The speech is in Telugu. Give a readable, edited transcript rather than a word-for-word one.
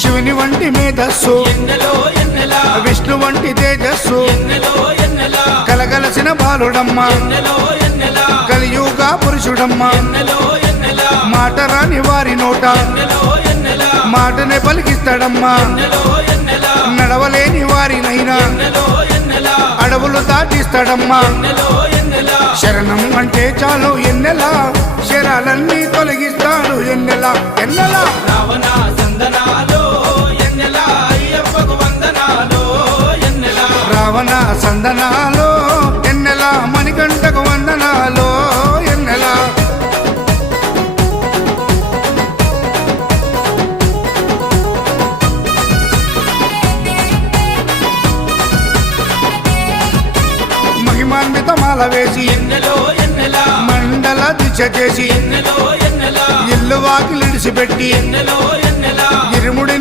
శివుని వంటి మేధస్సు విష్ణు వంటి తేజస్సు కలగలసిన బాలుడమ్మ కలియుగ పురుషుడమ్మ మాట రాని వారి నోట మాటనే పలికిస్తాడమ్మా నడవలేని వారినైనా అడవులు దాటిస్తాడమ్మా శరణం అంటే చాలు ఎన్నెలా శరాలన్నీ తొలగిస్తాడు ఎన్నెలా ఎన్నెలా రావణ సందనాలో ఎన్నెలా అయ్యప్పకు వందనాలో ఎన్నెలా రావణ సందనాలో ఎన్నెలా మణికంఠకు వందనాలో ఎన్నెలా మహిమాన్వితమాల వేసి మండల దీక్ష చేసి ఇల్లు వాకిలిడిసిపెట్టి ఇరుముడిని